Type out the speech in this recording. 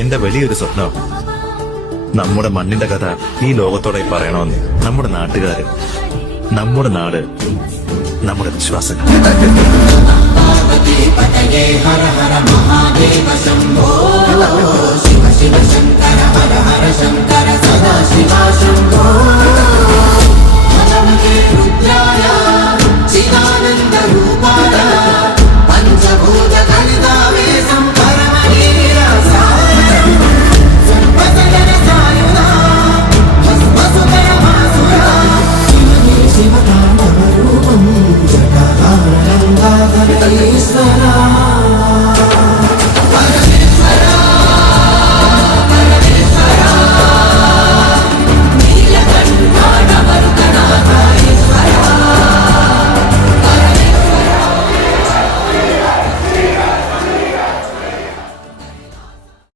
എന്റെ വലിയൊരു സ്വപ്നം നമ്മുടെ മണ്ണിന്റെ കഥ ഈ ലോകത്തോടെ പറയണമെന്ന്. നമ്മുടെ നാട്ടുകാര്, നമ്മുടെ നാട്, നമ്മുടെ വിശ്വാസങ്ങൾ. ഹര ഹര മഹാദേവ ശംഭോ.